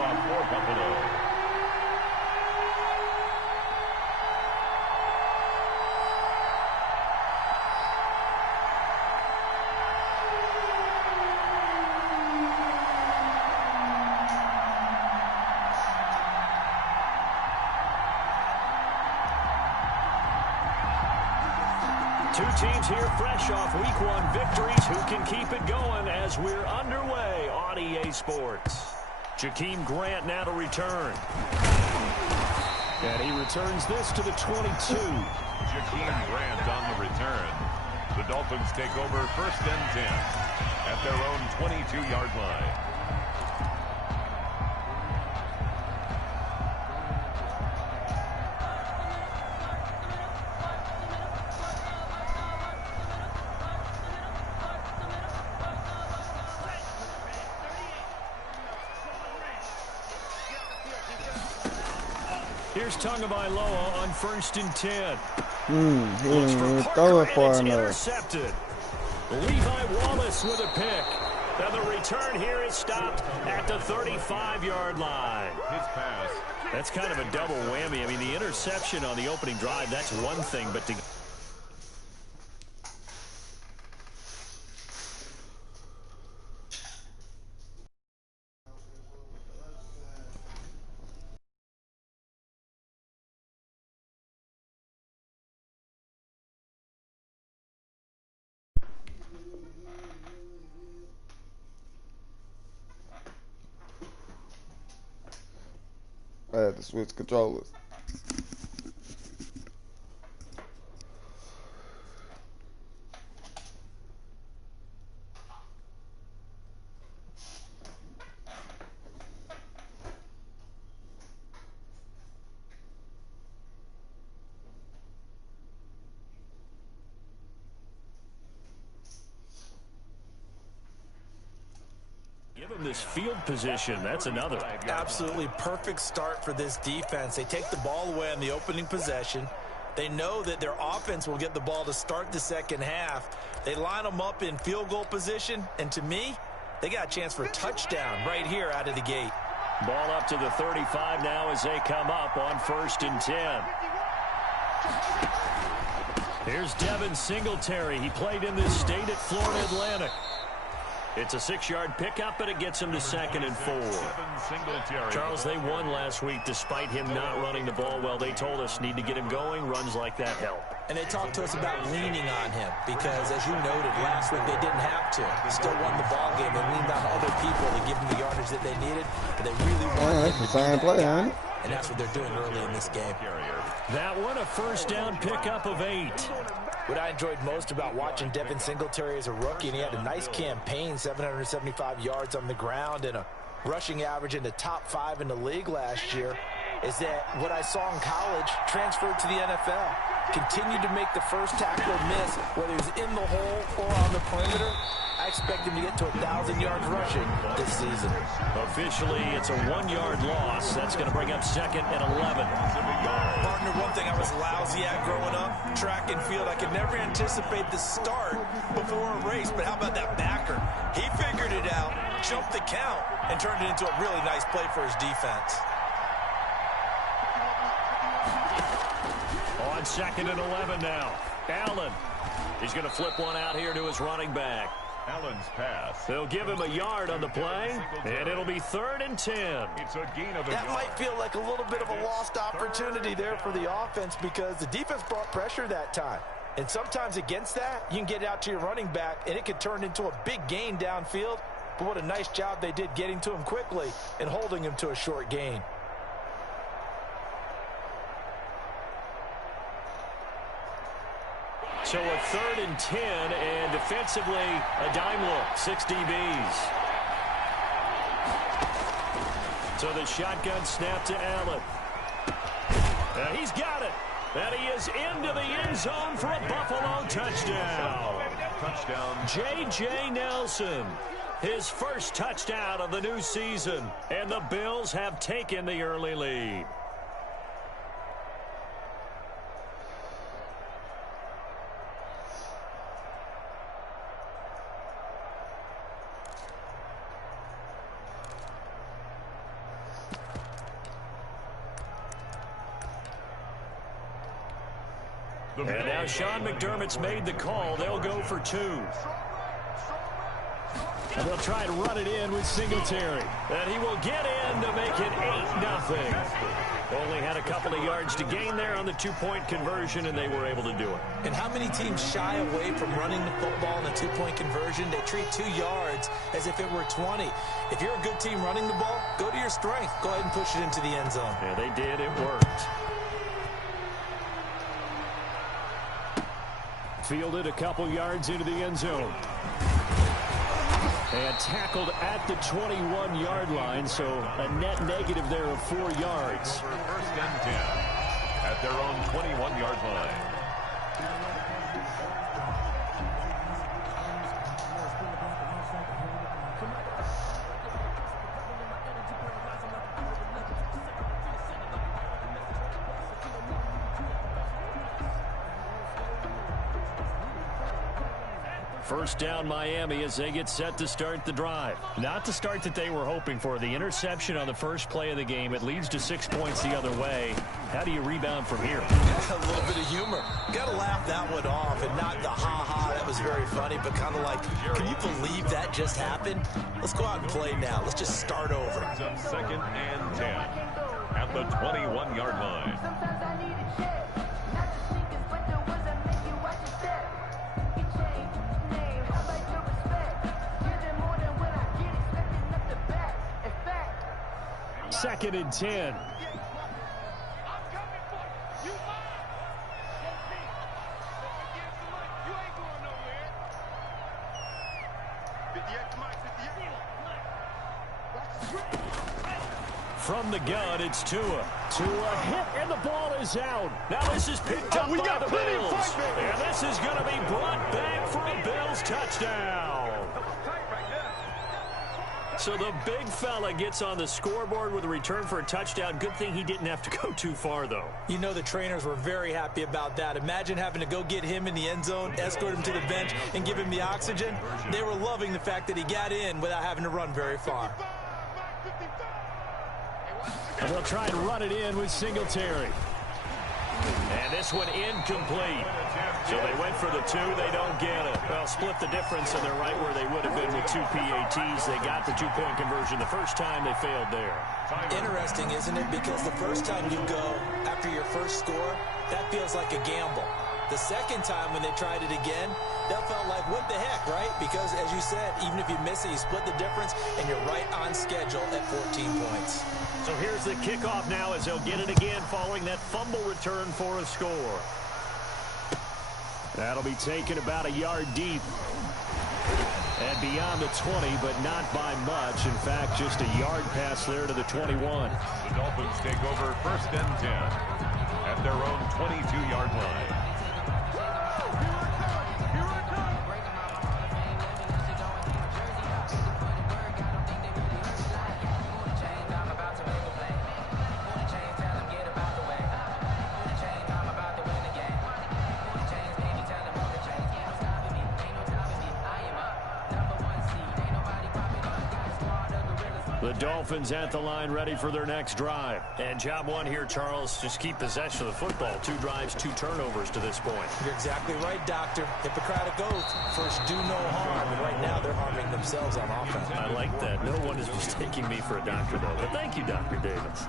leadoff for Buffalo. Two teams here fresh off Week 1 victories. Who can keep it going as we're underway on EA Sports? Jakeem Grant now to return. And he returns this to the 22. Jakeem Grant on the return. The Dolphins take over 1st and 10 at their own 22-yard line. Here's Tagovailoa on 1st and 10. He Looks didn't for throw Parker, it far and it's enough. intercepted. Levi Wallace with a pick. And the return here is stopped at the 35-yard line. His pass. That's kind of a double whammy. I mean, the interception on the opening drive, that's one thing, but to... I had to switch controllers. Give him this field position. That's another. Absolutely perfect start for this defense. They take the ball away on the opening possession. They know that their offense will get the ball to start the second half. They line them up in field goal position, and to me, they got a chance for a touchdown right here out of the gate. Ball up to the 35 now as they come up on 1st and 10. Here's Devin Singletary. He played in this state at Florida Atlantic. It's a 6-yard pickup, but it gets him to 2nd and 4. Charles, they won last week despite him not running the ball well. They told us need to get him going. Runs like that help. And they talked to us about leaning on him because, as you noted, last week they didn't have to. They still won the ball game. They leaned on other people to give them the yardage that they needed, but they really wanted him to be that guy. And that's what they're doing early in this game. That one, a 1st down pickup of 8. What I enjoyed most about watching Devin Singletary as a rookie, and he had a nice campaign, 775 yards on the ground and a rushing average in the top 5 in the league last year, is that what I saw in college transferred to the NFL. Continued to make the first tackler miss, whether he's in the hole or on the perimeter. I expect him to get to 1,000 yards rushing this season. Officially, it's a 1-yard loss. That's going to bring up 2nd and 11. Partner, one thing I was lousy at growing up, track and field. I could never anticipate the start before a race, but how about that backer? He figured it out, jumped the count, and turned it into a really nice play for his defense. On 2nd and 11 now. Allen. He's going to flip one out here to his running back. Allen's pass. They'll give him a yard on the play, and it'll be 3rd and 10. It's a gain of a That yard. might feel like a little bit of a lost opportunity there for the offense because the defense brought pressure that time. And sometimes against that, you can get out to your running back, and it could turn into a big gain downfield. But what a nice job they did getting to him quickly and holding him to a short gain. So a 3rd and 10, and defensively, a dime look, 6 DBs. So the shotgun snap to Allen. He's got it. And he is into the end zone for a Buffalo touchdown. J.J. Nelson, his first touchdown of the new season. And the Bills have taken the early lead. And now Sean McDermott's made the call. They'll go for 2. And they'll try to run it in with Singletary. And he will get in to make it 8-0. Only had a couple of yards to gain there on the 2-point conversion, and they were able to do it. And how many teams shy away from running the football in a 2-point conversion? They treat 2 yards as if it were 20. If you're a good team running the ball, go to your strength. Go ahead and push it into the end zone. Yeah, they did. It worked. Fielded a couple yards into the end zone. And tackled at the 21-yard line, so a net negative there of 4 yards. First and 10 at their own 21-yard line. First down Miami as they get set to start the drive. Not the start that they were hoping for. The interception on the first play of the game. It leads to 6 points the other way. How do you rebound from here? Yeah, a little bit of humor. Got to laugh that one off and not the ha-ha. That was very funny, but kind of like, can you believe that just happened? Let's go out and play now. Let's just start over. Second and 10 at the 21-yard line. Second and 10. From the gun, it's Tua. Tua hit, and the ball is out. Now this is picked up by the Bills. And this is going to be brought back for a Bills touchdown. So the big fella gets on the scoreboard with a return for a touchdown. Good thing he didn't have to go too far, though. You know the trainers were very happy about that. Imagine having to go get him in the end zone, escort him to the bench, and give him the oxygen. They were loving the fact that he got in without having to run very far. And they'll try to run it in with Singletary. And this one incomplete. So they went for the 2. They don't get it. Well, split the difference, and they're right where they would have been with 2 PATs. They got the 2-point conversion the first time. They failed there. Interesting, isn't it? Because the first time you go after your first score, that feels like a gamble. The second time when they tried it again, that felt like, what the heck, right? Because, as you said, even if you miss it, you split the difference, and you're right on schedule at 14 points. So here's the kickoff now as they'll get it again following that fumble return for a score. That'll be taken about a yard deep. And beyond the 20, but not by much. In fact, just a yard pass there to the 21. The Dolphins take over first and 10 at their own 22-yard line. The Dolphins at the line ready for their next drive. And job one here, Charles, just keep possession of the football. 2 drives, 2 turnovers to this point. You're exactly right, Doctor. Hippocratic oath. First, do no harm. And right now, they're harming themselves on offense. I like that. No one is mistaking me for a doctor, though. But thank you, Dr. Davis.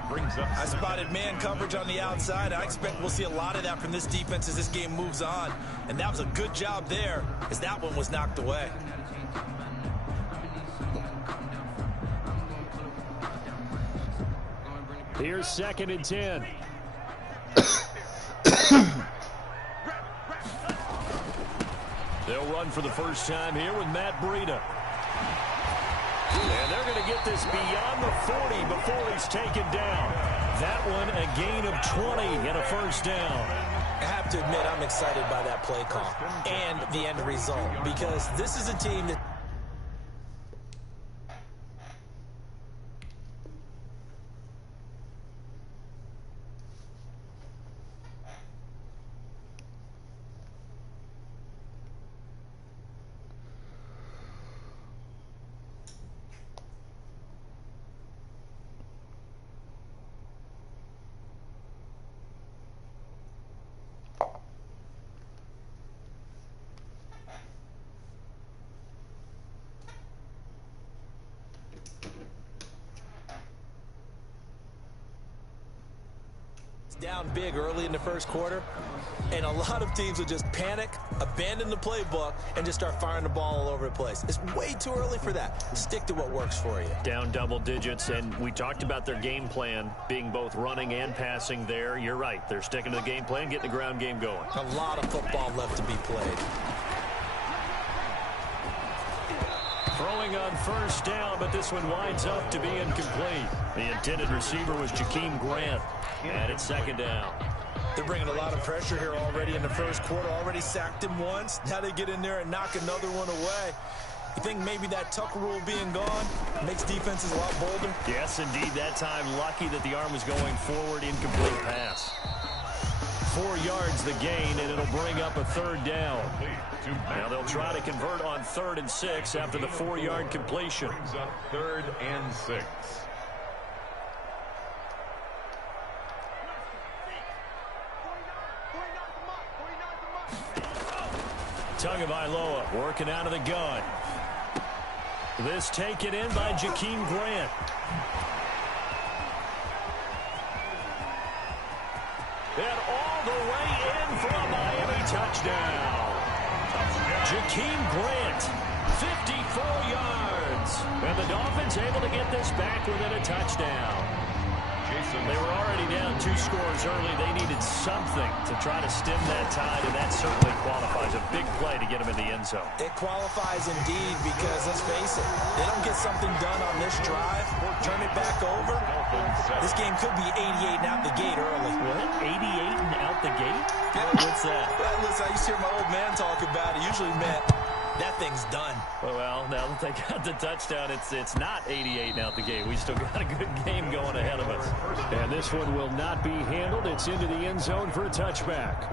I spotted man coverage on the outside. I expect we'll see a lot of that from this defense as this game moves on. And that was a good job there, as that one was knocked away. Here's second and 10. They'll run for the first time here with Matt Breida. And they're going to get this beyond the 40 before he's taken down. That one a gain of 20 and a first down. I have to admit, I'm excited by that play call and the end result, because this is a team that Down big early in the first quarter, and a lot of teams will just panic, abandon the playbook, and just start firing the ball all over the place. It's way too early for that. Stick to what works for you. Down double digits, and we talked about their game plan being both running and passing there. You're right. They're sticking to the game plan, getting the ground game going. A lot of football left to be played. Throwing on first down, but this one winds up to be incomplete. The intended receiver was Jakeem Grant, and it's second down. They're bringing a lot of pressure here already in the first quarter. Already sacked him once. Now they get in there and knock another one away. You think maybe that tuck rule being gone makes defenses a lot bolder? Yes, indeed. That time, lucky that the arm was going forward. Incomplete pass. 4 yards the gain, and it'll bring up a third down. Now they'll try to convert on 3rd and 6 after the 4-yard completion. Brings up 3rd and 6. Tagovailoa working out of the gun. This taken in by Jakeem Grant. And all the way in for a Miami touchdown. Jakeem Grant, 54 yards. And the Dolphins able to get this back within a touchdown. They were already down 2 scores early. They needed something to try to stem that tide, and that certainly qualifies. A big play to get them in the end zone. It qualifies indeed because, let's face it, they don't get something done on this drive, turn it back over, this game could be 88 and out the gate early. What? 88 and out the gate? What's that? Well, listen, I used to hear my old man talk about it. Usually meant that thing's done. Well, now that they got the touchdown, it's not 88 and out the gate. We still got a good game going ahead of us. And this one will not be handled. It's into the end zone for a touchback.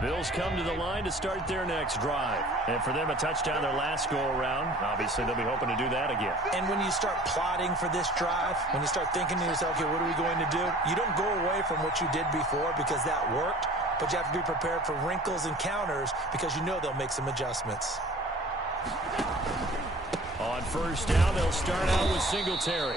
Bills come to the line to start their next drive. And for them, a touchdown their last go-around. Obviously, they'll be hoping to do that again. And when you start plotting for this drive, when you start thinking to yourself, okay, what are we going to do? You don't go away from what you did before because that worked, but you have to be prepared for wrinkles and counters because you know they'll make some adjustments. On first down, they'll start out with Singletary.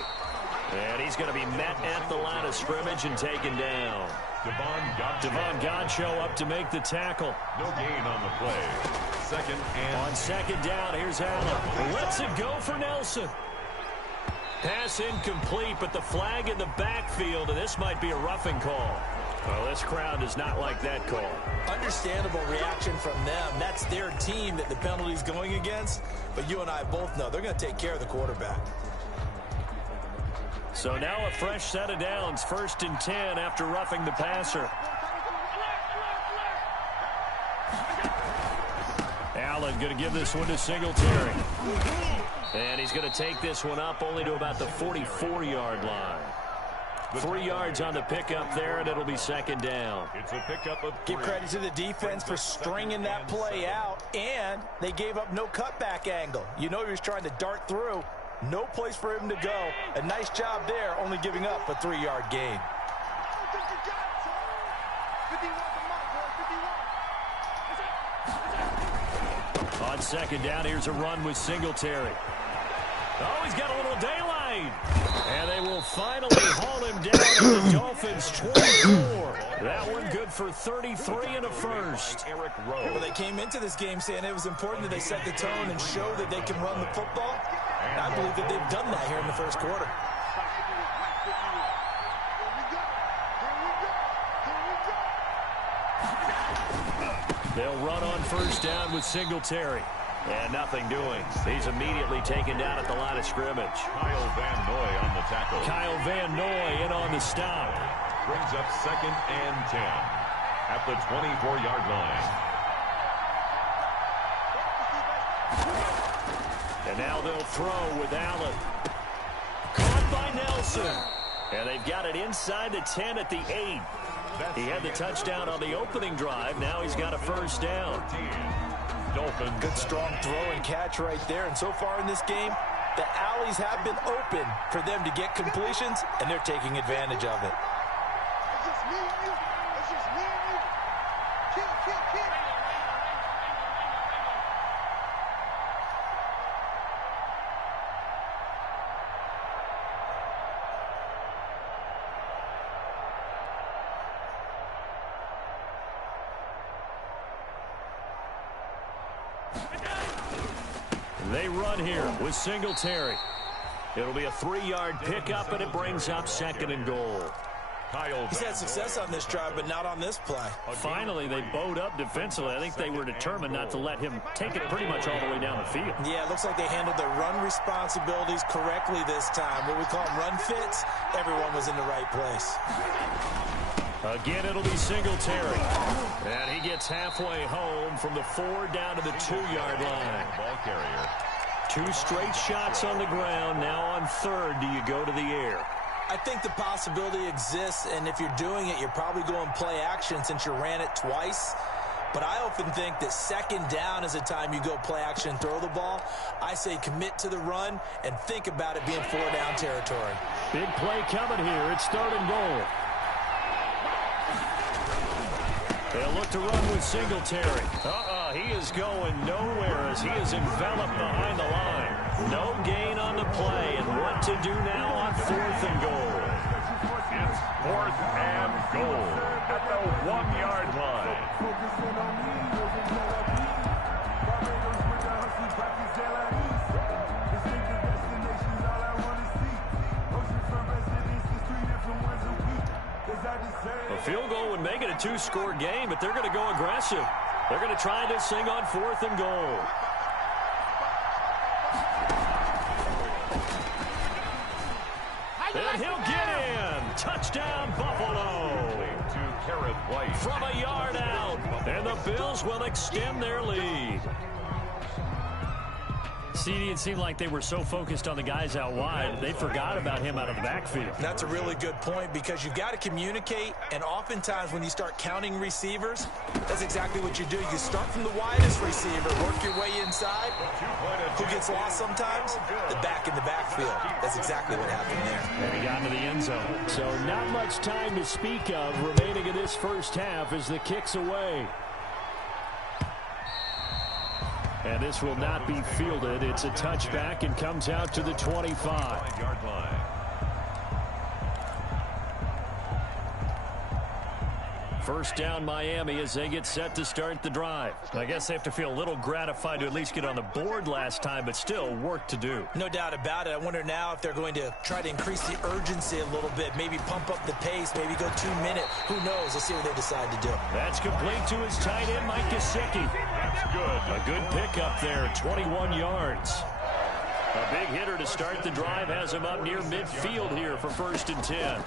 And he's going to be met at the line of scrimmage and taken down. Devon Godchaux up to make the tackle. No gain on the play. Second and... On second down, here's Allen. Lets it go for Nelson. Pass incomplete, but the flag in the backfield, and this might be a roughing call. Well, this crowd does not like that call. Understandable reaction from them. That's their team that the penalty's going against. But you and I both know they're going to take care of the quarterback. So now a fresh set of downs, 1st and 10 after roughing the passer. Allen going to give this one to Singletary. And he's going to take this one up only to about the 44-yard line. 3 yards on the pickup there, and it'll be second down. It's a pickup of 3. Give credit to the defense for stringing that play out, and they gave up no cutback angle. You know he was trying to dart through. No place for him to go. A nice job there, only giving up a 3-yard gain. On second down, here's a run with Singletary. Oh, he's got a little daylight. And they will finally haul him down at the Dolphins' 24. That one good for 33 and a first. Well, they came into this game saying it was important that they set the tone and show that they can run the football. And I believe that they've done that here in the first quarter. They'll run on first down with Singletary. And nothing doing. He's immediately taken down at the line of scrimmage. Kyle Van Noy on the tackle. Kyle Van Noy in on the stop. Brings up 2nd and 10 at the 24-yard line. And now they'll throw with Allen. Caught by Nelson. And they've got it inside the 10 at the 8. He had the touchdown on the opening drive. Now he's got a first down. Good strong throw and catch right there. And so far in this game, The alleys have been open for them to get completions, and they're taking advantage of it. It's just me and you. It's just me and you. Kick. They run here with Singletary. It'll be a 3-yard pickup, and it brings up 2nd and goal. He's had success on this drive, but not on this play. Finally, they bowed up defensively. I think they were determined not to let him take it pretty much all the way down the field. Yeah, it looks like they handled their run responsibilities correctly this time. What we call them run fits, everyone was in the right place. Again, it'll be Singletary. And he gets halfway home from the 4 down to the 2-yard line. Ball carrier. 2 straight shots on the ground. Now on 3rd, do you go to the air? I think the possibility exists, and if you're doing it, you're probably going play action since you ran it twice. But I often think that 2nd down is a time you go play action and throw the ball. I say commit to the run and think about it being 4-down territory. Big play coming here. It's 3rd and goal. They'll look to run with Singletary. He is going nowhere as he is enveloped behind the line. No gain on the play, and what to do now on 4th and goal. It's 4th and goal at the 1-yard line. A field goal would make it a 2-score game, but they're going to go aggressive. They're going to try this thing on 4th and goal. And he'll get in. Touchdown, Buffalo. From a yard out. And the Bills will extend their lead. See, it seemed like they were so focused on the guys out wide, they forgot about him out of the backfield. That's a really good point because you've got to communicate, and oftentimes when you start counting receivers, that's exactly what you do. You start from the widest receiver, work your way inside. Who gets lost sometimes? The back in the backfield. That's exactly what happened there. And he got into the end zone. So not much time to speak of remaining in this first half as the kick's away. And this will not be fielded. It's a touchback and comes out to the 25-yard line. First down Miami as they get set to start the drive. I guess they have to feel a little gratified to at least get on the board last time, but still work to do. No doubt about it. I wonder now if they're going to try to increase the urgency a little bit, maybe pump up the pace, maybe go 2-minute. Who knows? Let's see what they decide to do. That's complete to his tight end, Mike Gesicki. That's good. A good pickup there, 21 yards. A big hitter to start the drive has him up near midfield here for 1st and 10.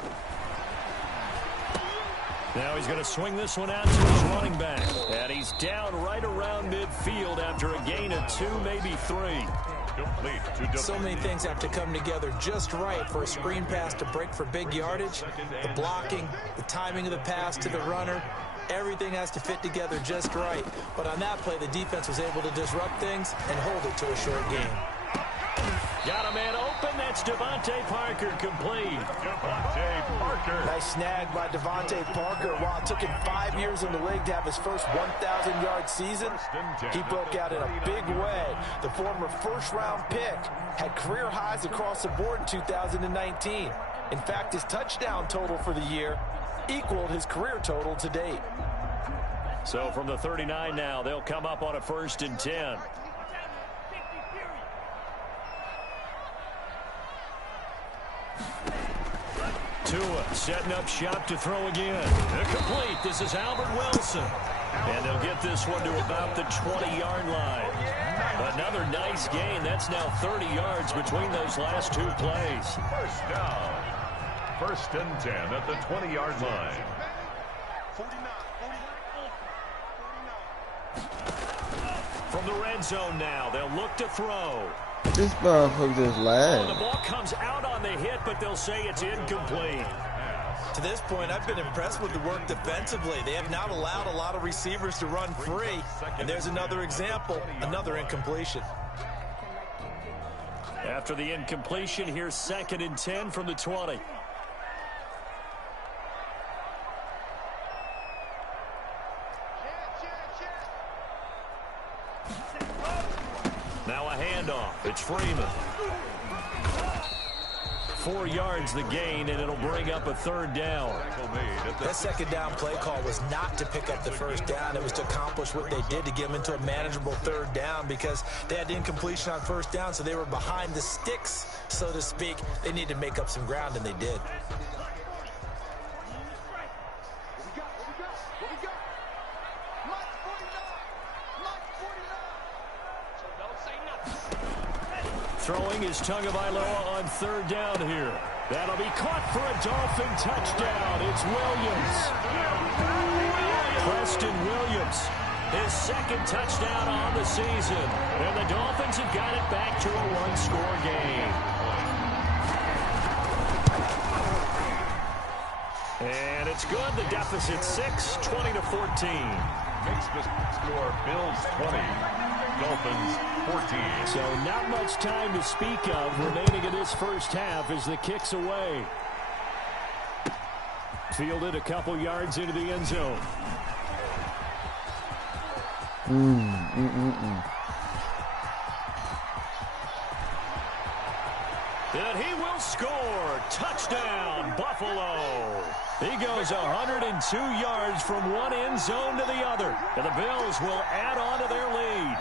Now he's going to swing this one out to his running back. And he's down right around midfield after a gain of 2, maybe 3. So many things have to come together just right for a screen pass to break for big yardage. The blocking, the timing of the pass to the runner, everything has to fit together just right. But on that play, the defense was able to disrupt things and hold it to a short game. Got a man open. That's Devontae Parker complete. Devontae Parker. Nice snag by Devontae Parker. While it took him 5 years in the league to have his first 1,000-yard season, he broke out in a big way. The former first-round pick had career highs across the board in 2019. In fact, his touchdown total for the year equaled his career total to date. So from the 39 now, they'll come up on a 1st and 10. Tua setting up shop to throw again. Complete. This is Albert Wilson. And they'll get this one to about the 20-yard line. Another nice gain. That's now 30 yards between those last 2 plays. First down. 1st and 10 at the 20-yard line. From the red zone now, they'll look to throw. This motherfucker just The lagged. ball comes out on the hit, but they'll say it's incomplete. To this point, I've been impressed with the work defensively. They have not allowed a lot of receivers to run free. And there's another example, another incompletion. After the incompletion, here's 2nd and 10 from the 20. Now a handoff. It's Freeman. 4 yards the gain, and it'll bring up a 3rd down. That 2nd down play call was not to pick up the 1st down. It was to accomplish what they did to get them into a manageable 3rd down because they had incompletion on 1st down, so they were behind the sticks, so to speak. They needed to make up some ground, and they did. Throwing is Tagovailoa on 3rd down here. That'll be caught for a Dolphin touchdown. It's Williams. Preston Williams, his 2nd touchdown on the season. And the Dolphins have got it back to a 1-score game. And it's good. The deficit 6, 20-14. Makes the score Bills 20. Dolphins 14. So not much time to speak of remaining in this first half as the kick's away. Fielded a couple yards into the end zone. And he will score. Touchdown, Buffalo. He goes 102 yards from one end zone to the other. And the Bills will add on to their lead.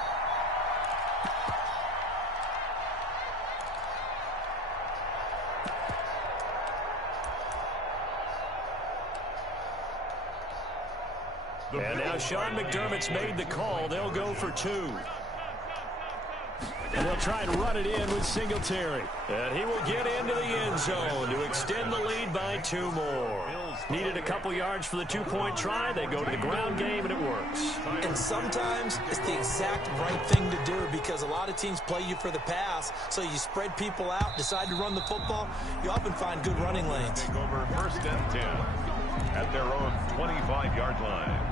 And now Sean McDermott's made the call. They'll go for 2. And they'll try and run it in with Singletary. And he will get into the end zone to extend the lead by 2 more. Needed a couple yards for the 2-point try. They go to the ground game, and it works. And sometimes it's the exact right thing to do because a lot of teams play you for the pass, so you spread people out, decide to run the football. You often find good running lanes. Take over 1st and 10 at their own 25-yard line.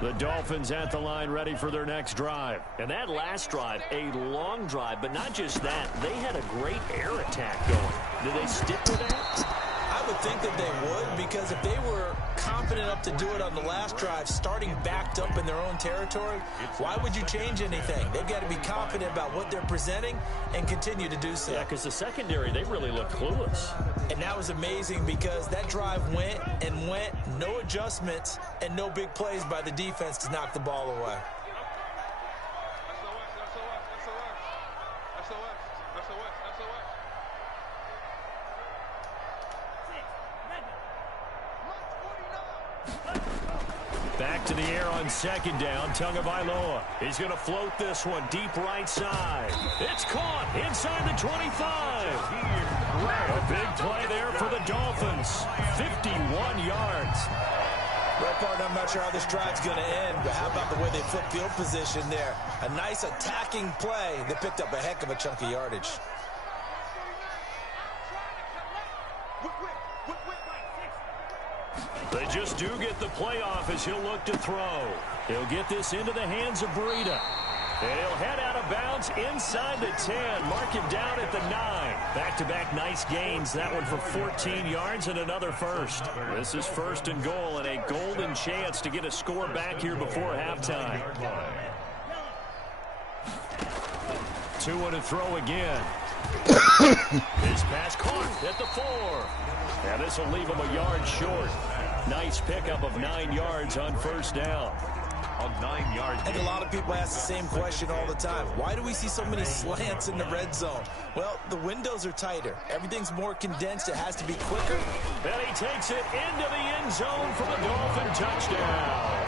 The Dolphins at the line ready for their next drive. And that last drive, a long drive, but not just that. They had a great air attack going. Do they stick with that? I would think that they would because if they were confident enough to do it on the last drive, starting backed up in their own territory, why would you change anything? They've got to be confident about what they're presenting and continue to do so. Yeah, because the secondary, they really looked clueless. And that was amazing because that drive went and went, no adjustments, and no big plays by the defense to knock the ball away. Back to the air on 2nd down, Tagovailoa. He's going to float this one deep right side. It's caught inside the 25. A big play there for the Dolphins. 51 yards. Right, partner, I'm not sure how this drive's going to end, but how about the way they flip field position there? A nice attacking play that picked up a heck of a chunk of yardage. They just do get the playoff as he'll look to throw. He'll get this into the hands of Breida. And he'll head out of bounds inside the 10. Mark him down at the 9. Back-to-back nice gains. That one for 14 yards and another first. This is 1st and goal and a golden chance to get a score back here before halftime. 2 to throw again. His pass caught at the 4. And this will leave him a yard short. Nice pickup of 9 yards on 1st down. On 9 yards. I think a lot of people ask the same question all the time. Why do we see so many slants in the red zone? Well, the windows are tighter. Everything's more condensed. It has to be quicker. And he takes it into the end zone for the Dolphin touchdown.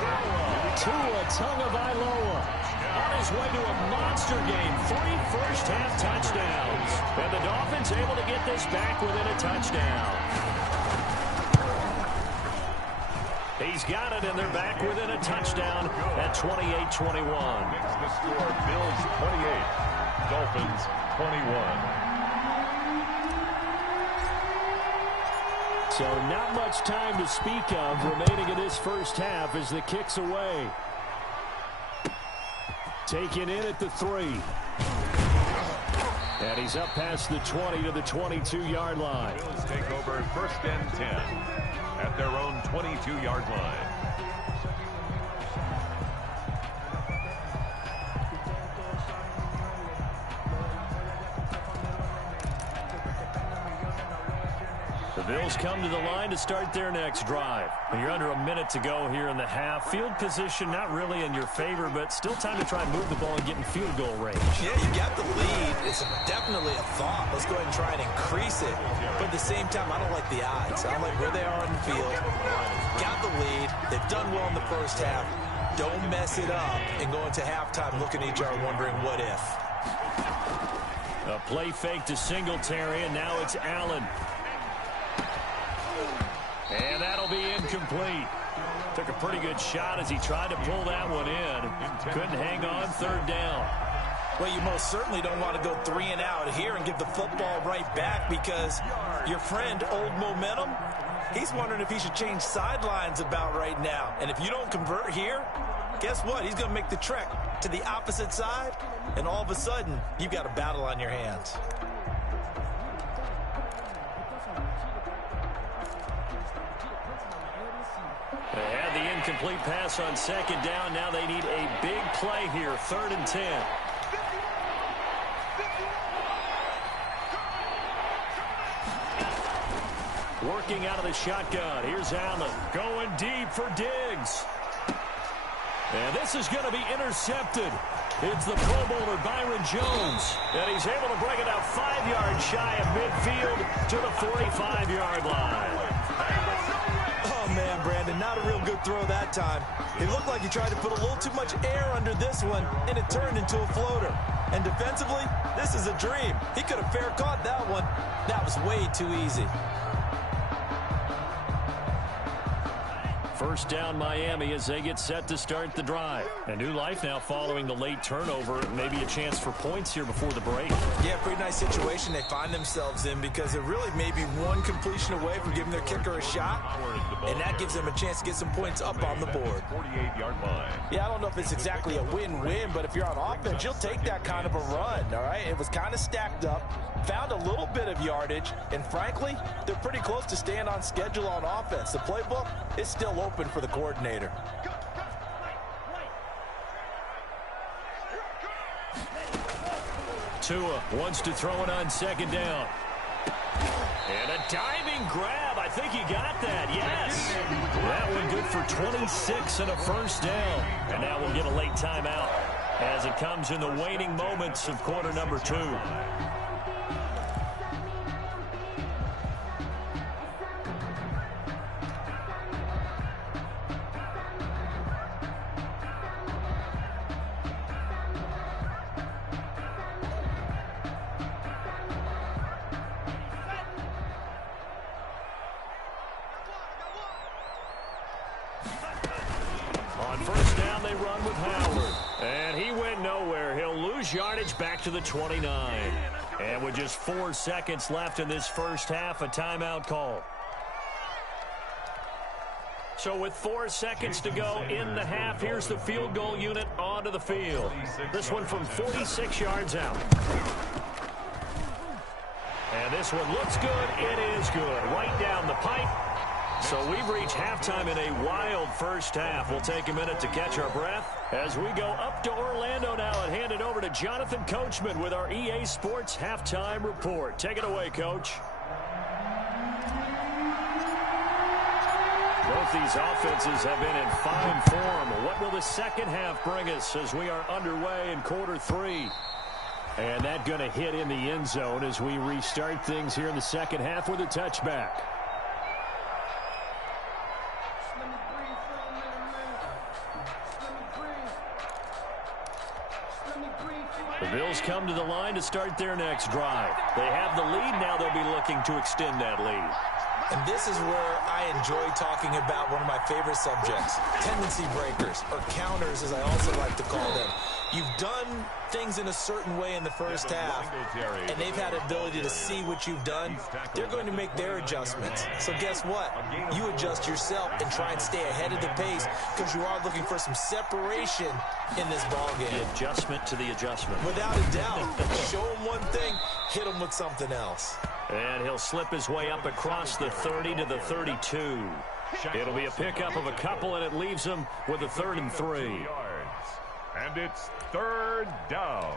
Tua Tagovailoa on his way to a monster game. 3 first-half touchdowns. And the Dolphins able to get this back within a touchdown. He's got it, and they're back within a touchdown at 28-21. Makes the score Bills 28, Dolphins 21. So not much time to speak of remaining in this first half as the kick's away. Taken in at the 3. And he's up past the 20 to the 22-yard line. Bills take over 1st and 10 at their own 22-yard line. The Bills come to the line to start their next drive. And you're under a minute to go here in the half. Field position not really in your favor, but still time to try and move the ball and get in field goal range. Yeah, you got the lead. It's definitely a thought. Let's go ahead and try and increase it. But at the same time, I don't like the odds. I don't like where they are on the field. Got the lead. They've done well in the first half. Don't mess it up and go into halftime looking at each other wondering what if. A play fake to Singletary, and now it's Allen. And that'll be incomplete. Took a pretty good shot as he tried to pull that one in. Couldn't hang on 3rd down. Well, you most certainly don't want to go 3 and out here and give the football right back because your friend, Old Momentum, he's wondering if he should change sidelines about right now. And if you don't convert here, guess what? He's going to make the trek to the opposite side, and all of a sudden, you've got a battle on your hands. They had the incomplete pass on 2nd down. Now they need a big play here, 3rd and 10. Working out of the shotgun. Here's Allen going deep for Diggs. And this is going to be intercepted. It's the Pro Bowler Byron Jones. And he's able to bring it out 5 yards shy of midfield to the 45-yard line. Oh, man, Brandon, not a real good throw that time. It looked like he tried to put a little too much air under this one, and it turned into a floater. And defensively, this is a dream. He could have fair caught that one. That was way too easy. 1st down Miami as they get set to start the drive. A new life now following the late turnover. Maybe a chance for points here before the break. Yeah, pretty nice situation they find themselves in because they're really maybe one completion away from giving their kicker a shot. And that gives them a chance to get some points up on the board. 48-yard line. Yeah, I don't know if it's exactly a win-win, but if you're on offense, you'll take that kind of a run, all right? It was kind of stacked up, found a little bit of yardage, and frankly, they're pretty close to staying on schedule on offense. The playbook is still open for the coordinator. Tua wants to throw it on 2nd down. And a diving grab. I think he got that. Yes. That one good for 26 and a 1st down. And now we'll get a late timeout as it comes in the waning moments of quarter number 2. On 1st down, they run with Howard. And he went nowhere. He'll lose yardage back to the 29. And with just 4 seconds left in this first half, a timeout call. So with 4 seconds to go in the half, here's the field goal unit onto the field. This one from 46 yards out. And this one looks good. It is good. Right down the pipe. So we've reached halftime in a wild first half. We'll take a minute to catch our breath as we go up to Orlando now and hand it over to Jonathan Coachman with our EA Sports Halftime Report. Take it away, Coach. Both these offenses have been in fine form. What will the second half bring us as we are underway in quarter 3? And that going to hit in the end zone as we restart things here in the second half with a touchback. The Bills come to the line to start their next drive. They have the lead. Now they'll be looking to extend that lead. And this is where I enjoy talking about one of my favorite subjects, tendency breakers, or counters as I also like to call them. You've done things in a certain way in the first half, and they've had ability to see what you've done. They're going to make their adjustments. So guess what? You adjust yourself and try and stay ahead of the pace because you are looking for some separation in this ballgame. The adjustment to the adjustment. Without a doubt. Show him one thing, hit him with something else. And he'll slip his way up across the 30 to the 32. It'll be a pickup of a couple, and it leaves him with a 3rd and 3. And it's 3rd down.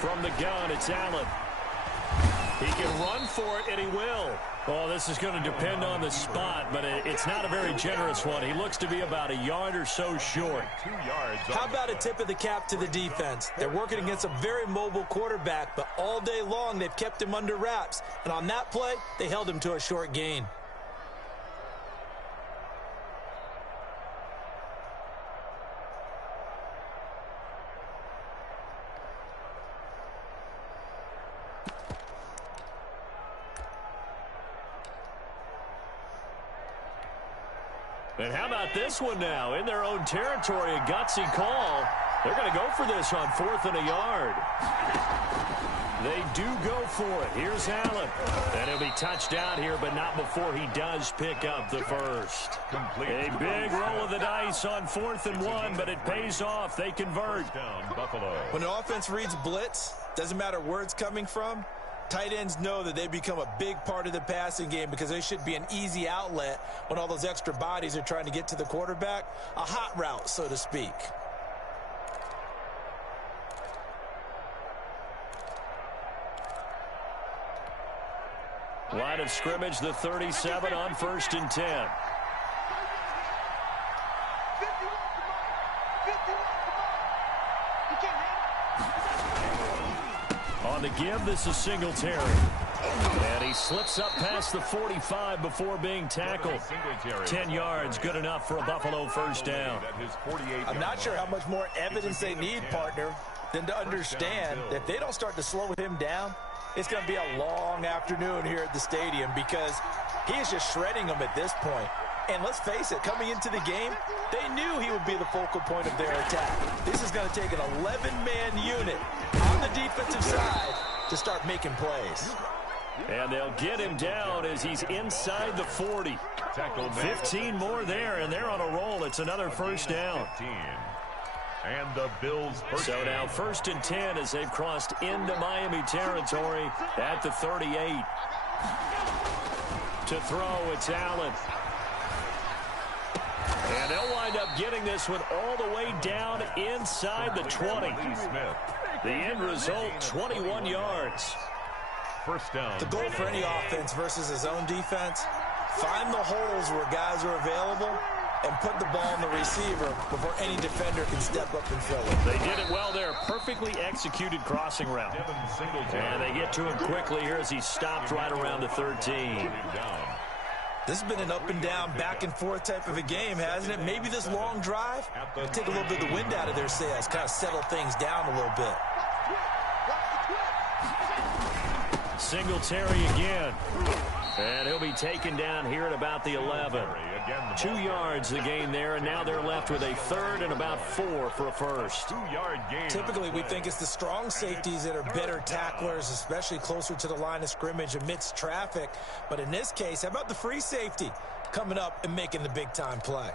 From the gun, it's Allen. He can run for it, and he will. Oh, this is going to depend on the spot, but it's not a very generous one. He looks to be about a yard or so short. 2 yards. How about a tip of the cap to the defense? They're working against a very mobile quarterback, but all day long they've kept him under wraps. And on that play, they held him to a short gain. And how about this one now? In their own territory, a gutsy call. They're going to go for this on 4th and a yard. They do go for it. Here's Allen. And he'll be touched out here, but not before he does pick up the first. A big roll of the dice on 4th and 1, but it pays off. They convert. Down, Buffalo. When the offense reads blitz, doesn't matter where it's coming from, tight ends know that they become a big part of the passing game because they should be an easy outlet when all those extra bodies are trying to get to the quarterback. A hot route, so to speak. Line of scrimmage, the 37 on 1st and 10. On the give, this is Singletary. And he slips up past the 45 before being tackled. 10 yards, good enough for a Buffalo 1st down. I'm not sure how much more evidence they need, partner, than to understand that if they don't start to slow him down, it's going to be a long afternoon here at the stadium because he is just shredding them at this point. And let's face it, coming into the game, they knew he would be the focal point of their attack. This is going to take an 11-man unit on the defensive side to start making plays. And they'll get him down as he's inside the 40. 15 more there, and they're on a roll. It's another 1st down. And the Bills first. So now 1st and 10 as they've crossed into Miami territory at the 38. To throw, it's Allen. And they'll wind up getting this one all the way down inside the 20. The end result, 21 yards. 1st down. The goal for any offense versus his own defense, find the holes where guys are available and put the ball in the receiver before any defender can step up and fill it. They did it well there. Perfectly executed crossing route. And they get to him quickly here as he stopped right around the 13. This has been an up and down, back and forth type of a game, hasn't it? Maybe this long drive will take a little bit of the wind out of their sails, kind of settle things down a little bit. Singletary again. And he'll be taken down here at about the 11. 2 yards the gain there, and now they're left with a 3rd and about 4 for a 1st. 2-yard gain. Typically, we think it's the strong safeties that are better tacklers, especially closer to the line of scrimmage amidst traffic. But in this case, how about the free safety coming up and making the big-time play?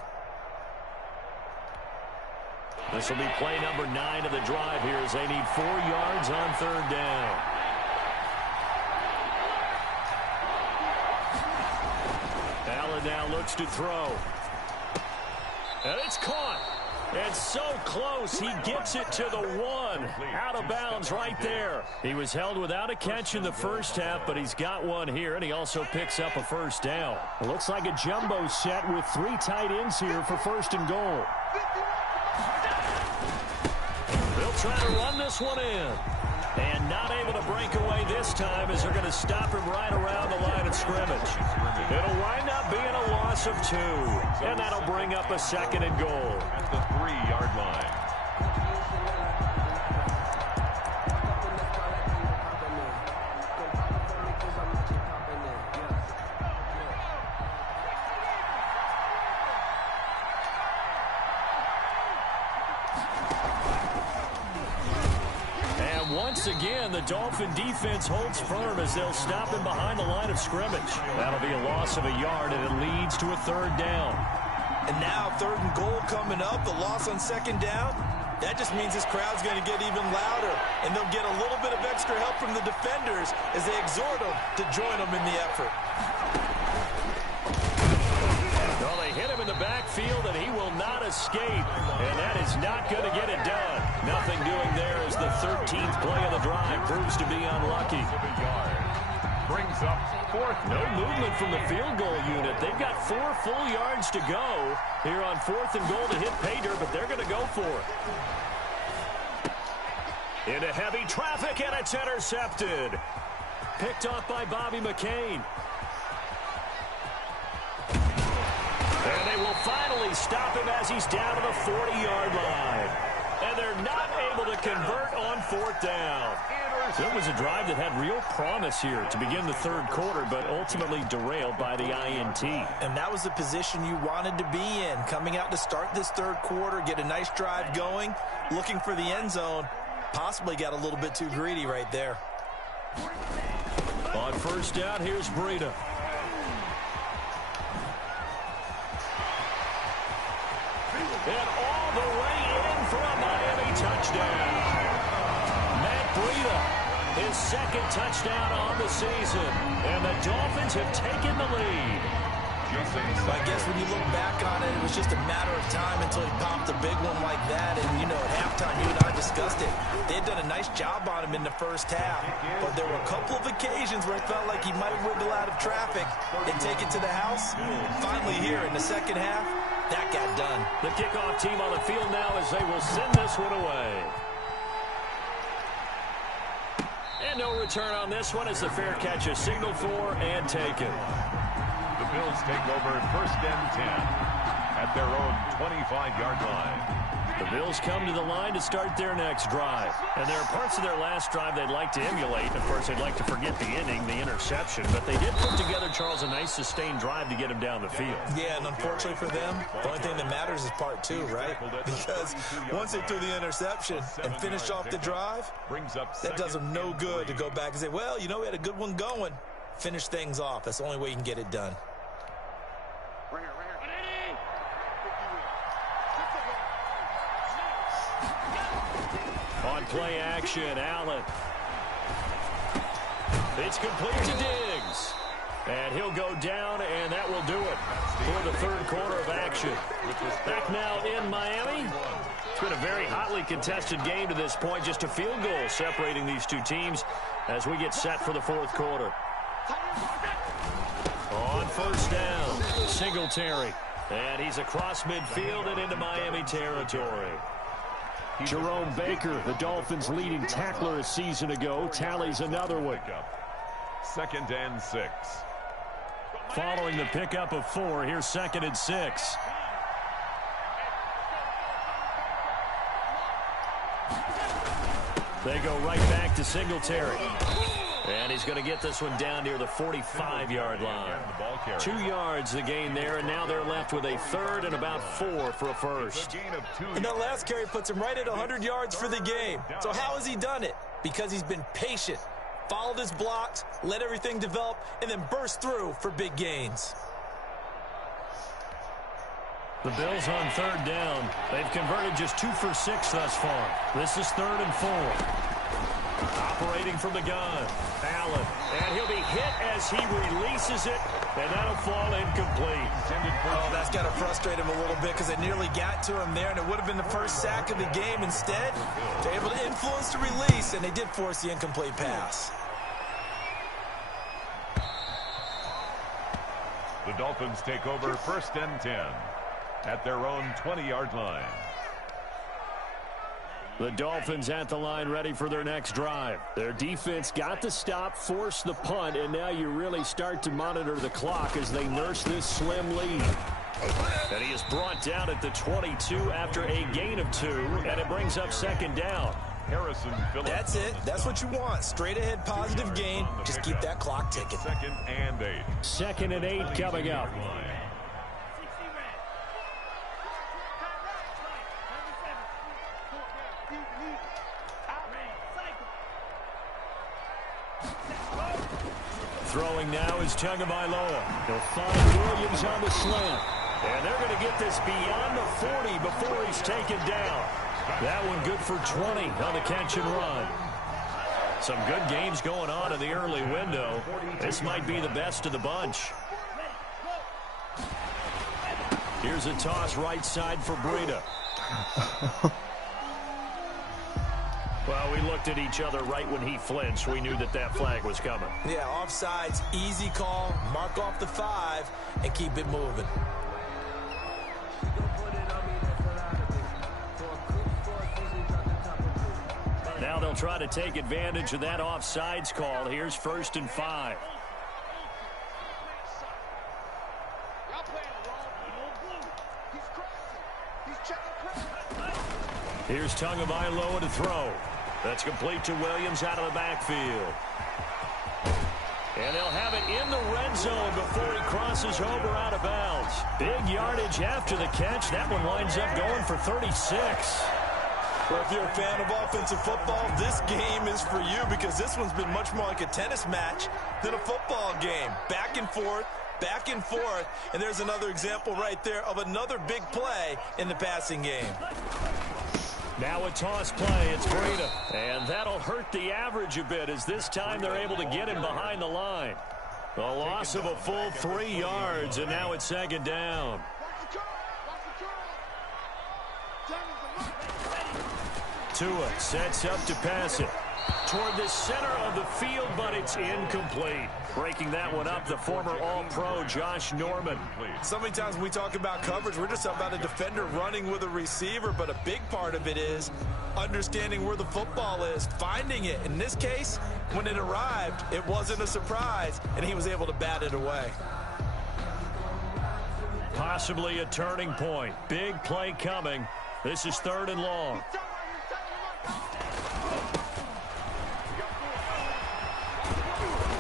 This will be play number 9 of the drive here as they need 4 yards on 3rd down. Allen now looks to throw. And it's caught. And so close, he gets it to the 1. Out of bounds right there. He was held without a catch in the first half, but he's got one here, and he also picks up a 1st down. It looks like a jumbo set with 3 tight ends here for 1st and goal. They'll try to run this one in. And not able to break away this time as they're going to stop him right around the line of scrimmage. It'll wind up being a loss of 2. And that'll bring up a 2nd and goal. At the 3-yard line. once again, the Dolphin defense holds firm as they'll stop him behind the line of scrimmage. That'll be a loss of a yard, and it leads to a 3rd down. And now 3rd and goal coming up, the loss on 2nd down. That just means this crowd's going to get even louder, and they'll get a little bit of extra help from the defenders as they exhort them to join them in the effort. Well, they hit him in the backfield, and he will not escape, and that is not going to get it done. Nothing doing there as the 13th play of the drive proves to be unlucky. Brings up 4th. No movement from the field goal unit. They've got 4 full yards to go here on 4th and goal to hit pay dirt, but they're going to go for it. Into heavy traffic, and it's intercepted. Picked off by Bobby McCain. And they will finally stop him as he's down to the 40-yard line. And they're not able to convert on 4th down. So it was a drive that had real promise here to begin the 3rd quarter, but ultimately derailed by the INT. And that was the position you wanted to be in, coming out to start this 3rd quarter, get a nice drive going, looking for the end zone. Possibly got a little bit too greedy right there. On 1st down, here's Breida. And all the way in for a Miami touchdown. Matt Breida, his 2nd touchdown on the season. And the Dolphins have taken the lead. I guess when you look back on it, it was just a matter of time until he popped a big one like that. And, you know, at halftime, you and I discussed it. They had done a nice job on him in the 1st half. But there were a couple of occasions where it felt like he might wiggle out of traffic and take it to the house. Finally here in the 2nd half, that got done. The kickoff team on the field now as they will send this one away. And no return on this one as the fair catch is signaled for and taken. The Bills take over 1st and 10 at their own 25-yard line. The Bills come to the line to start their next drive. And there are parts of their last drive they'd like to emulate. Of course, they'd like to forget the inning, the interception. But they did put together, Charles, a nice sustained drive to get him down the field. Yeah, and unfortunately for them, the only thing that matters is part 2, right? Because once they threw the interception and finished off the drive, that does them no good to go back and say, well, you know, we had a good one going. Finish things off. That's the only way you can get it done. On play action, Allen. It's complete to Diggs. And he'll go down, and that will do it for the 3rd quarter of action. Back now in Miami. It's been a very hotly contested game to this point. Just a field goal separating these two teams as we get set for the 4th quarter. On 1st down, Singletary. And he's across midfield and into Miami territory. Jerome Baker, the Dolphins' leading tackler a season ago, tallies another one. 2nd and 6. Following the pickup of 4, here's 2nd and 6. They go right back to Singletary. And he's going to get this one down near the 45-yard line. 2 yards the gain there, and now they're left with a 3rd and about 4 for a first. And that last carry puts him right at 100 yards for the game. So how has he done it? Because he's been patient, followed his blocks, let everything develop, and then burst through for big gains. The Bills on 3rd down. They've converted just 2 for 6 thus far. This is 3rd and 4. Operating from the gun, Allen, and he'll be hit as he releases it, and that'll fall incomplete. Oh, that's got to frustrate him a little bit because they nearly got to him there, and it would have been the first sack of the game. Instead, they're able to influence the release, and they did force the incomplete pass. The Dolphins take over 1st and 10 at their own 20-yard line. The Dolphins at the line ready for their next drive. Their defense got the stop, forced the punt, and now you really start to monitor the clock as they nurse this slim lead. And he is brought down at the 22 after a gain of 2, and it brings up 2nd down. Harrison Phillips. That's it. That's what you want. Straight ahead positive gain. Just keep that clock ticking. 2nd and 8. 2nd and 8 coming up. Throwing now is Tagovailoa. He'll find Williams on the slant. And they're going to get this beyond the 40 before he's taken down. That one good for 20 on the catch and run. Some good games going on in the early window. This might be the best of the bunch. Here's a toss right side for Breida. Well, we looked at each other right when he flinched. We knew that that flag was coming. Yeah, offsides, easy call. Mark off the 5 and keep it moving. Now they'll try to take advantage of that offsides call. Here's 1st and 5. Here's Tagovailoa to throw. That's complete to Williams out of the backfield. And they'll have it in the red zone before he crosses over out of bounds. Big yardage after the catch. That one winds up going for 36. Well, if you're a fan of offensive football, this game is for you because this one's been much more like a tennis match than a football game. Back and forth, and there's another example right there of another big play in the passing game. Now a toss play, it's Breida. And that'll hurt the average a bit as this time they're able to get him behind the line. A loss of a full 3 yards, and now it's 2nd down. Tua sets up to pass it toward the center of the field, but it's incomplete. Breaking that one up, the former All-Pro Josh Norman. So many times when we talk about coverage, we're just about a defender running with a receiver, but a big part of it is understanding where the football is, finding it. In this case, when it arrived, it wasn't a surprise, and he was able to bat it away. Possibly a turning point. Big play coming. This is 3rd and long.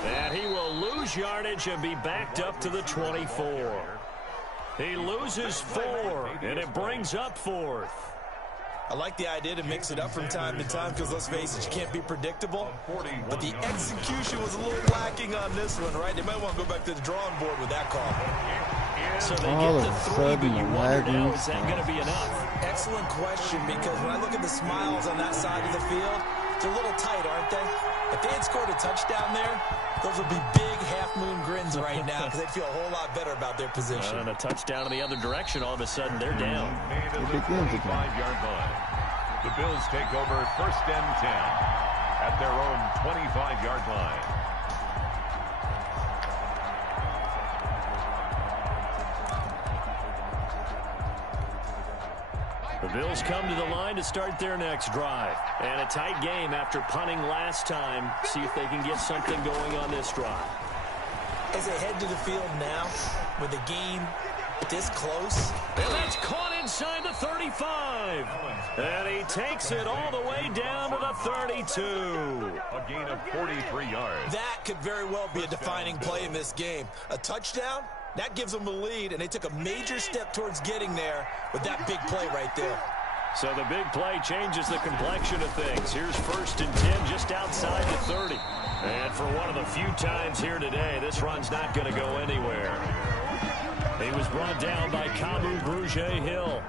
And he will lose yardage and be backed up to the 24. He loses 4, and it brings up 4th. I like the idea to mix it up from time to time because, let's face it, you can't be predictable. But the execution was a little lacking on this one, right? They might want to go back to the drawing board with that call. So they get the 3, but you wonder now, is that going to be enough? Excellent question, because when I look at the smiles on that side of the field, they're a little tight, aren't they? If they had scored a touchdown there, those would be big half-moon grins right now because they'd feel a whole lot better about their position. And a touchdown in the other direction, all of a sudden they're down. The 25-yard line. The Bills take over 1st and 10 at their own 25-yard line. The Bills come to the line to start their next drive. And a tight game after punting last time. See if they can get something going on this drive. As they head to the field now, with the game this close. And that's caught inside the 35. And he takes it all the way down to the 32. A gain of 43 yards. That could very well be a defining play in this game. A touchdown? That gives them the lead, and they took a major step towards getting there with that big play right there. So the big play changes the complexion of things. Here's 1st and 10 just outside the 30. And for one of the few times here today, this run's not going to go anywhere. He was brought down by Kamu Grugier-Hill.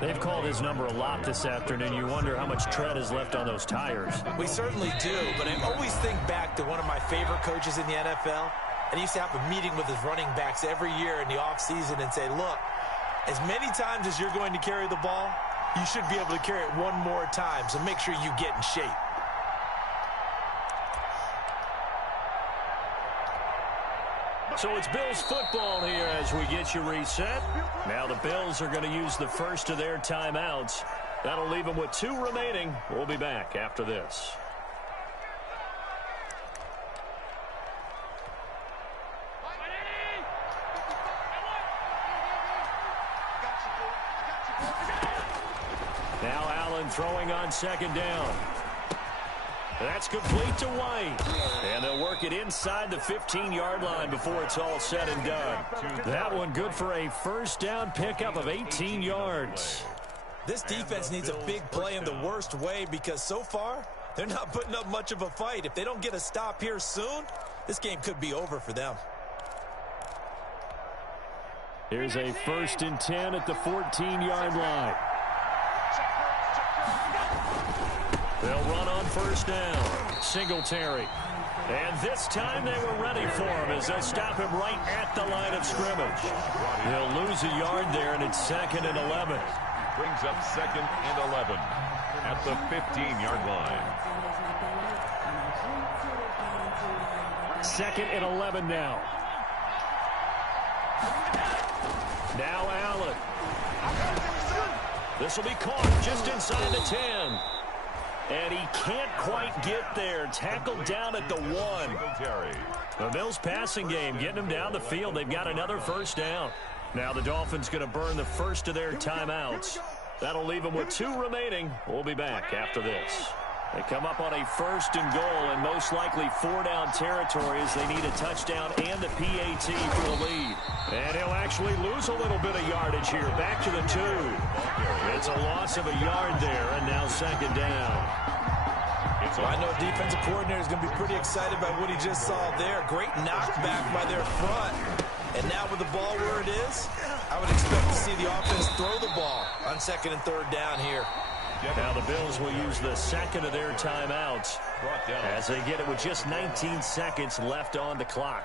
They've called his number a lot this afternoon. You wonder how much tread is left on those tires. We certainly do, but I always think back to one of my favorite coaches in the NFL. And he used to have a meeting with his running backs every year in the offseason and say, look, as many times as you're going to carry the ball, you should be able to carry it one more time, so make sure you get in shape. So it's Bills football here as we get you reset. Now the Bills are going to use the first of their timeouts. That'll leave them with 2 remaining. We'll be back after this. Now Allen throwing on 2nd down. That's complete to White. And they'll work it inside the 15-yard line before it's all said and done. That one good for a 1st down pickup of 18 yards. This defense needs a big play in the worst way because so far, they're not putting up much of a fight. If they don't get a stop here soon, this game could be over for them. Here's a 1st and 10 at the 14-yard line. They'll run on 1st down. Singletary. And this time they were ready for him as they'll stop him right at the line of scrimmage. He'll lose a yard there, and it's 2nd and 11. Brings up 2nd and 11 at the 15-yard line. 2nd and 11 now. Now Allen. This will be caught just inside the 10. And he can't quite get there. Tackled down at the 1. The Bills passing game getting them down the field. They've got another 1st down. Now the Dolphins going to burn the first of their timeouts. That'll leave them with 2 remaining. We'll be back after this. They come up on a 1st and goal and most likely 4-down territory as they need a touchdown and the PAT for the lead. And he'll actually lose a little bit of yardage here. Back to the 2. It's a loss of a yard there, and now 2nd down. I know defensive coordinator is going to be pretty excited about what he just saw there. Great knockback by their front. And now with the ball where it is, I would expect to see the offense throw the ball on 2nd and 3rd down here. Now the Bills will use the 2nd of their timeouts as they get it with just 19 seconds left on the clock.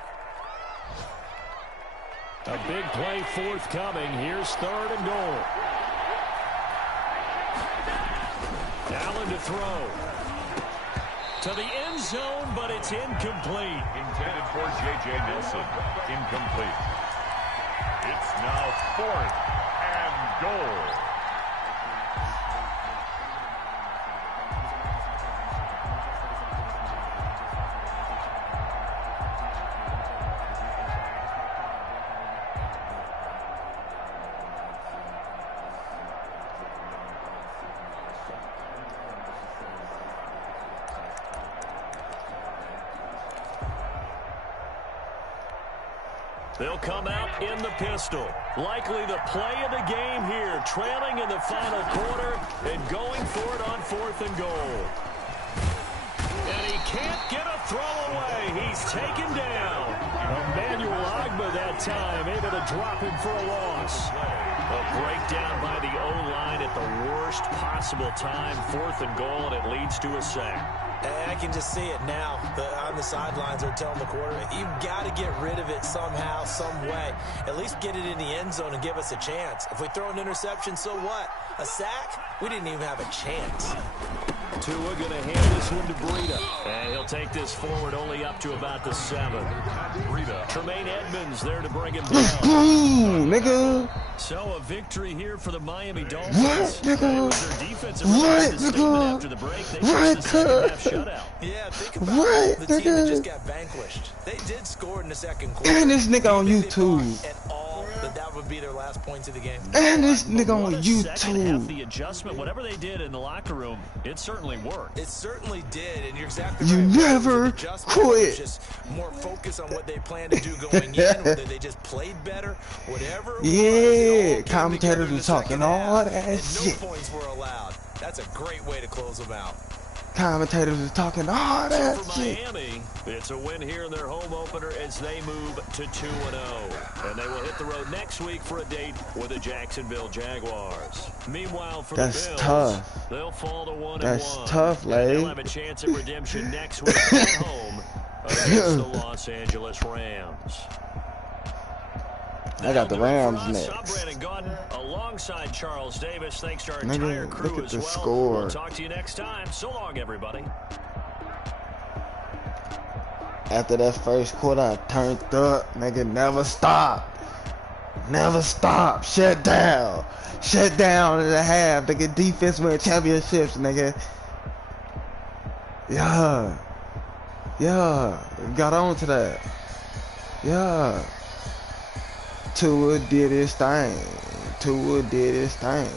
A big play forthcoming. Here's 3rd and goal. Allen to throw. To the end zone, but it's incomplete. Intended for J.J. Nelson. Incomplete. It's now 4th and goal. They'll come out in the pistol. Likely the play of the game here. Trailing in the final quarter and going for it on 4th and goal. And he can't get a throw away. He's taken down. Emmanuel Ogbah that time able to drop him for a loss. A breakdown by the O-line at the worst possible time. 4th and goal, and it leads to a sack. And I can just see it now. On the sidelines, they're telling the quarterback, you've got to get rid of it somehow, some way. At least get it in the end zone and give us a chance. If we throw an interception, so what? A sack? We didn't even have a chance. Tua going to hand this one to Breida. And he'll take this forward only up to about the 7. Breida. Tremaine Edmonds there to bring him down. Boom, nigga. So a victory here for the Miami Dolphins. What, nigga? Their defensive What, nigga? After the break, they what, the second-half shutout. Yeah, think about what, the team that nigga? just got vanquished. They did score in the 2nd quarter. And this nigga on Do you think they YouTube. thought at all that would be their last points of the game? And this nigga What on a second half, YouTube. the adjustment, whatever they did in the locker room, it certainly worked. It certainly did, and you're exactly You right. never It was an adjustment. It quit. was just more focus on what they planned to do going in, whether they just played better, whatever. It was, it all came Commentators together in were the talking second all half, that and shit. no points were allowed. That's a great way to close them out. Commentators was talking all that For shit. Miami, it's a win here in their home opener as they move to 2-0. And they will hit the road next week for a date with the Jacksonville Jaguars. Meanwhile, for That's the Bills, tough. they'll fall to 1-1. That's tough, And they'll Lay. have a chance at redemption next week at home against the Los Angeles Rams. I got the Rams I'm next. Brandon Gordon alongside Charles Davis. Thanks to our Nigga, entire look crew at as the well. score. We'll talk to you next time. So long, everybody. After that first quarter, I turned up. Nigga, never stop. Never stop. Shut down. Shut down in the half. Nigga, defense win championships, nigga. Yeah. Yeah. Got on to that. Yeah. Tua did his thing. Tua did his thing.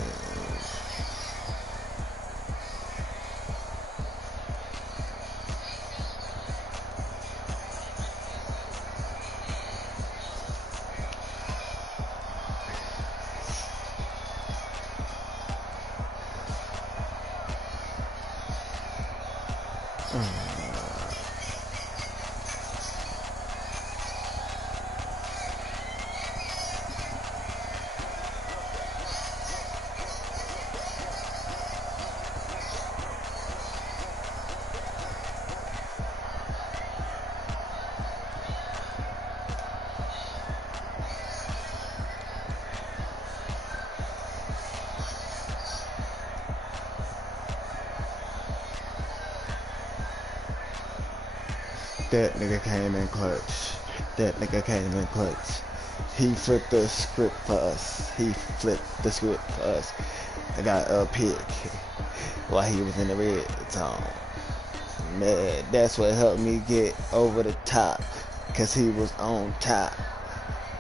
That nigga came in clutch. That nigga came in clutch. He flipped the script for us. He flipped the script for us. I got a pick while he was in the red zone. Man, that's what helped me get over the top. Cause he was on top.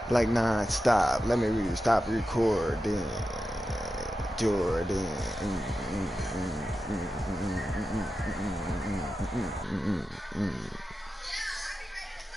Like non-stop. Let me stop recording. Jordan.